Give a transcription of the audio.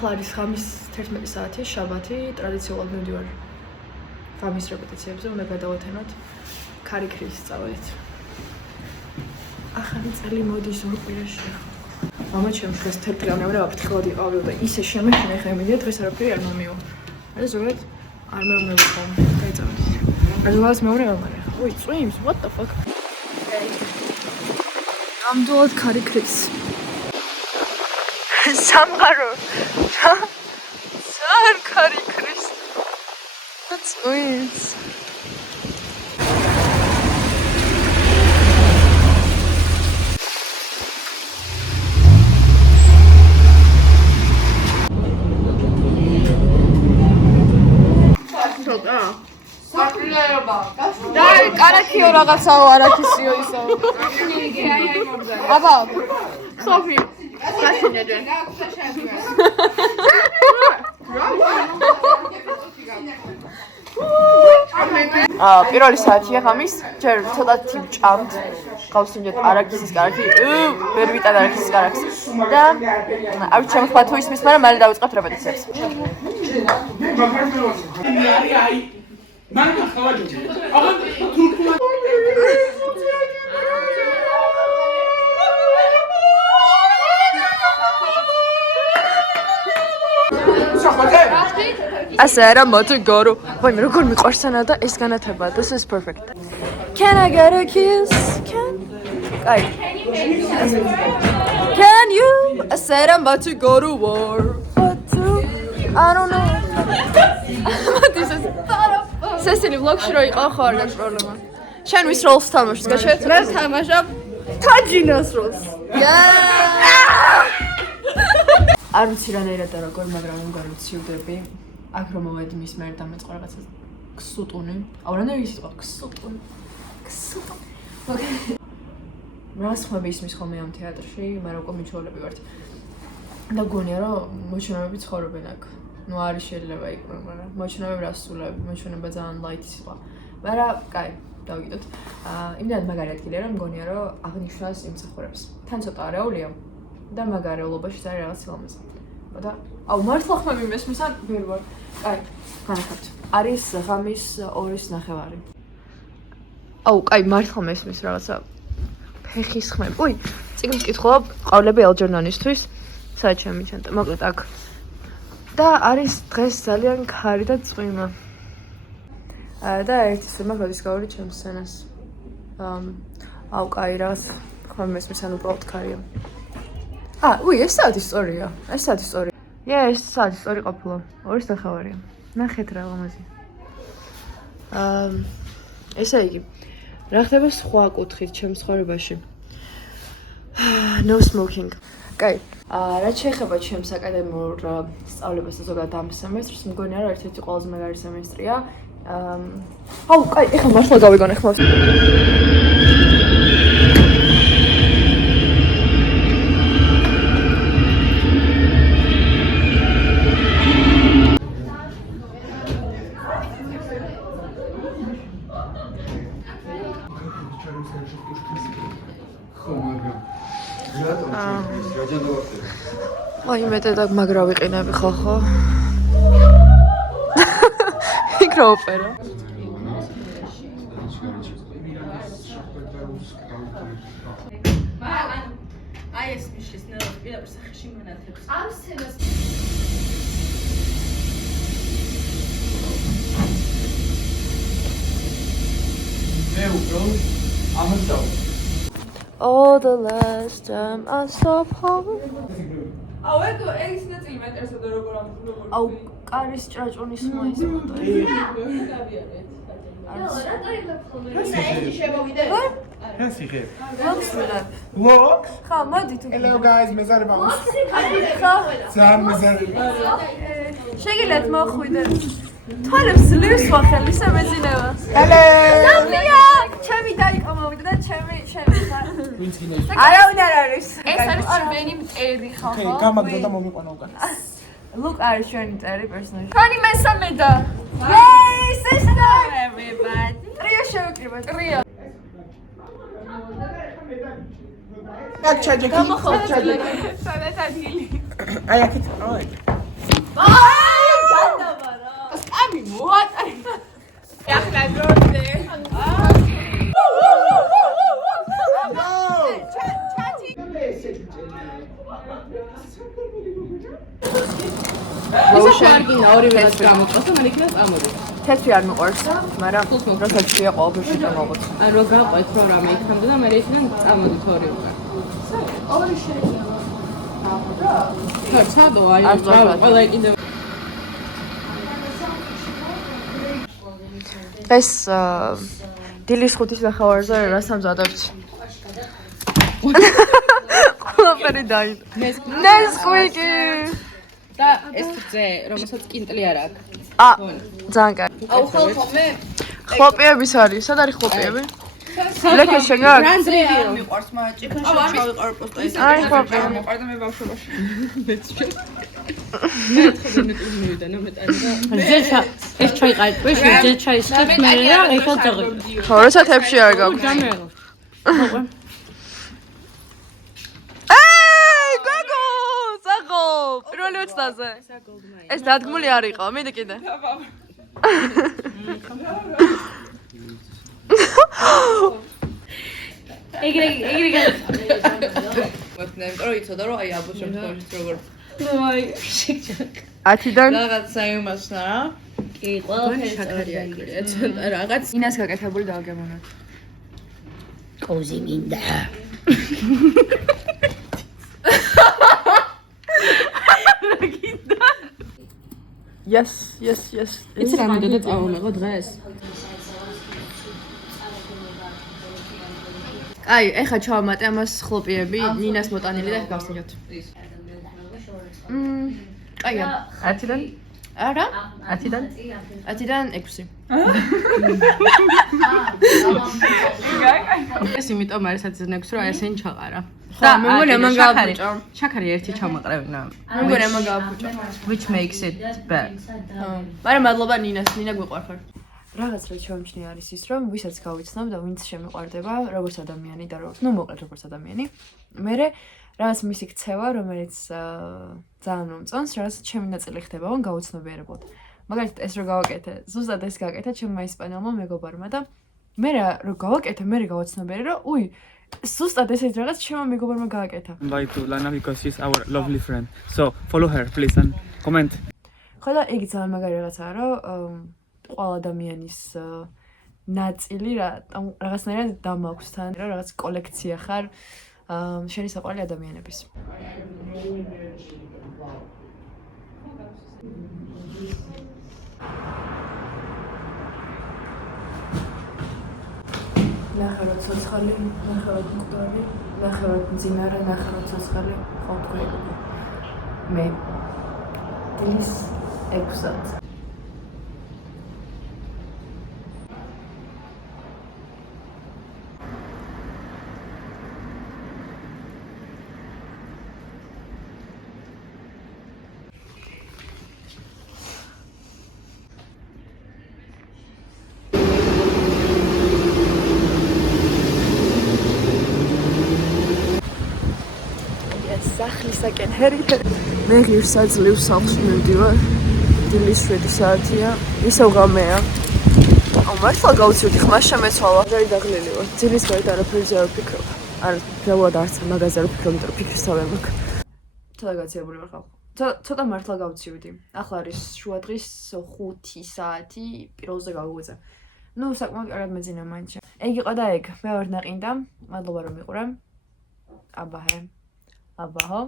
არის ღამის 11 საათი, შაბათი, ტრადიციულად მივდივარ ღამის რეპეტიციებზე, უნდა გადავათენოთ ქარიქრის სწავლით. ახალი წელი მოდის ორ კვირაში. მამა ჩემს დღეს 11 დღე ვაფრთხილად იყავიო და ისე შემეშინე ხე მიდია დღეს არაფერი არ მომიო. არა ზოგადად არ მეუბნებო. გაიწევით. ზოგადად მეორე არ მარე. ой, წვიმს, what the fuck? ამდულად ქარიქრის. სამყარო. სარ ქარიქრის. წვიმს. და კარაქიო რაღაცაო არაქისიო ისო. აბა, სოფი. გაშინედე. პირველი საათია ღამის, ჯერ ცოტათი ვჭამთ. გავსინჯეთ არაქისის კარაქი. ვერ ვიტან არაქისის კარაქს. და არ ვიცი შემოხვა თუ ისმის, მაგრამ მალე დავიწყებთ რეპეტიციებს. მან ხავაჯი. აღარ თურქული. ასე არა მოდი გარო. ვაი მე როგორ მიყვარს ანა და ეს განათება. This is perfect. Can I get a kiss? Აი. Can you? ასე არა მოდი გარო war. I don't know. This is სესილი vlog-ში რო იყო ხო არ გაქვს პრობლემა. შენ ვის როლს თამაშობ? გაჩვენეთ? მე თამაშობ თაჯინოს როლს. არ ვიცი რანაირად და როგორ, მაგრამ უნდა ვიციუდები. აქ რომ მოვედი მის მიერ დამეწყო რაღაცა ქსუტუნი. აუ რანაირი სიტყვა ქსუტუნი. ქსუტუნი. მას ხმები ისმის ხოლმე ამ თეატრში, მაგრამ უკვე მიჩვეულები ვართ. და გონია რომ მოჩვენებები ცხოვრობენ აქ. ну არის შეიძლება იქნება, მაგრამ მოჩვენებები რასწულები, მოჩვენება ძალიან ლაითი სიტყვა. მაგრამ კაი, დავიგდოთ. იმდენად მაგარი ადგილია რომ მგონია რომ აღნიშნავს იმსახურებს. თან ცოტა არეულია და მაგარეულობაში ძალიან რაღაც სილამაზე. და აუ მართლა ხმები მესმის ან ვერ ვარ. კაი, განახართ. არის ღამის 2:30. აუ, კაი, მართლა მესმის რაღაცა ფეხის ხმები. ой, წიგნს კითხულობ, ყავლები ელჯორნანისთვის. საერთოდ შემიჩენთ. მოკლედ აქ და არის დღეს ძალიან ქარი და წვიმა. და ერთი სვიმა გადის გავრი ჩემს სცენას. აუ, კაი, რაღაც ხმები მესმის ან უბრალოდ ქარია. ეს საათი სწორია. ეს საათი სწორია. ეს საათი სწორი ყოფილა. 2:30. ნახეთ რა ლამაზი. ესე იგი, რა ხდება სხვა კუთხით ჩემს ცხოვრებაში? No smoking. კაი. რაც შეეხება ჩემს აკადემიურ სწავლებას და ზოგადად ამ სემესტრს, მგონია რომ ერთ-ერთი ყველაზე მაგარი სემესტრია. აუ, კაი, ეხლა მართლა გავიგონე ხმავს. აი მე და მაგრა ვიყინები ხო? იქ რა ოპერა? აი ეს მიშის ნელა პირდაპირ სახეში მონათებს. ამ სცენას მე უბრალოდ ამასავ Oh, the last time I saw Paul. აუ ეს ნაწილი მეინტერესებდა როგორ აუ, კარის ჭრაჭუნის მოის მოდო. Vlogs? ხა, მოდი თუ. Hello guys, მეზარება. ხა, ძალიან მეზარება. შეგიძლიათ მოხვიდე. თვალებს ძლივს ვახელ, ისე მეძინება. Hello. სამია! ჩემი დაიყო მოვიდა და ჩემი ვინც გინდა ის? არავინ არ არის. ეს არის ჩვენი მტერი ხო? Okay, გამაგდო და მომიყვანა უკან. Look, არის ჩვენი მტერი პერსონაჟი. ჩვენი მესამე და Yay, sister! everybody. ტრიო შევიკრიბეთ. ტრიო. Ak çajaki. გამოხოცე. სადაც ადგილი. Ay akit. Ay. Lotion. ორივე გამოწვას და მან იქნება წამოდი. თეთრი არ მიყვარს, მაგრამ როცა შეია ყოველთვის შემოვაყოთ. აი რო გაყვეთ რომ რამე იქამდე და მე ისინი წამოდით ორივე. ხო, ცადო აი ყველა კიდევ ეს დილის 5-ის ნახევარზე რას ამზადებთ? ყველაფერი დაიდო. ნესკვიკი. და ეს ძე, რომელსაც კინტლი არ აქვს. ძალიან კარგი. აუ ხოლმე ხლოპიების არის, სად არის ხლოპიები? ლეკეს შეგარ? ბრანდრევიო. მიყვარს მაგრამ ჭიქაში ჩავიყარო პოსტა ის აი ხლოპიები. მოყარდა მე ბავშვობაში მე თხე მივიდა ნომეტანი და ზეჩა ეს ჩაიყარი პრეში ზეჩა ის ხეთ მე რა ეხლა წაღები ხო, როცა თებში არ გაქვს. დამერო ეი, გოგო, საღო, პირველი ოცდაზე. ეს დადგმული არ იყო, მინდა კიდე. ეგრე ვეთნე იმიტომ რომ იცოდა რომ აი აბოს შემთხვევაში როგორ 10-დან რაღაცა იმასნა რა კი ყველაფერი შაქარია იქნია ცოტა რაღაც ინას გაკეთებული დააგემოვნოთ. კოზი მინდა Yes. იცი რა მინდოდა წავომეღო დღეს? აი, ეხა ჩავამატე ამას ხლოპიები, ნინას მოტანილი და ეხა გავსინჯოთ. კაია. 10-დან? არა? 10-დან? 10-დან 6. ეს იმიტომ არის აციზნებს რომ აი ესენი ჩაყარა. და მე მგონი ამან გააფუჭა. შაქარი ერთი ჩამაყრევინა. მე მგონი ამან გააფუჭა. Which makes it bad. მაგრამ მადლობა ნინას, ნინა გვიყვარხარ. რაღაც რაც შევამჩნია არის ის, რომ ვისაც გავიცნობ და ვინც შემიყვარდება, როგორც ადამიანი და როგორც, მოკლედ როგორც ადამიანი. მე რაღაც მისი ქცევა, რომელიც ძალიან მომწონს, რაღაც ჩემი ნაწილი ხდება, რომ გავუცნობიერებლად. მაგალითად ეს რო გავაკეთე, ზუსტად ეს გააკეთა ჩემმა ისპანელმა მეგობარმა და მე რო გავაკეთე, მე გავაცნობიერე, რომ უი, ზუსტად ესეთ რაღაც ჩემმა მეგობარმა გააკეთა. Invite to Lana because she's our lovely friend. So follow her please and comment. ხო და იგი ძალიან მაგარი რაღაცაა, რომ ყველა ადამიანის ნაწილი რაღაცნაირად დამაქვს თან, რომ რაღაც კოლექცია ხარ შენი საყვარელი ადამიანების. ნახევარ ცოცხალი, ნახევარ მკვდარი, ნახევარ მძინარე, ნახევარ ცოცხალი, ხო თქვი. მე დილის 6-ად. სახლისაკენ ჰერი. მე ღირსაძლევ სახლში მივდივარ. დილის 7 საათია. ისევ ღამეა. აუ მართლა გავუცივდი ხმას შემეცვალა. ძალი დაღლილი ვარ. ძილის გარეთ არაფერზე არ ვფიქრობ. არ რეალურად არც მაგაზე არ ვფიქრობ, იმიტომ რომ ფიქრის თავი მაქვს. ცოტა გაცილებული ვარ ხალხო. ცოტა მართლა გავუცივდი. ახლა არის შუა დღის 5 საათი, პირველზე გავუღვიძე. ნუ საკმაოდ კარგად მეძინა მაინც. ეგ იყო და ეგ. მე ვარ ნაყინდა. მადლობა რომ მიყურე. აბაჰე. აბაჰო.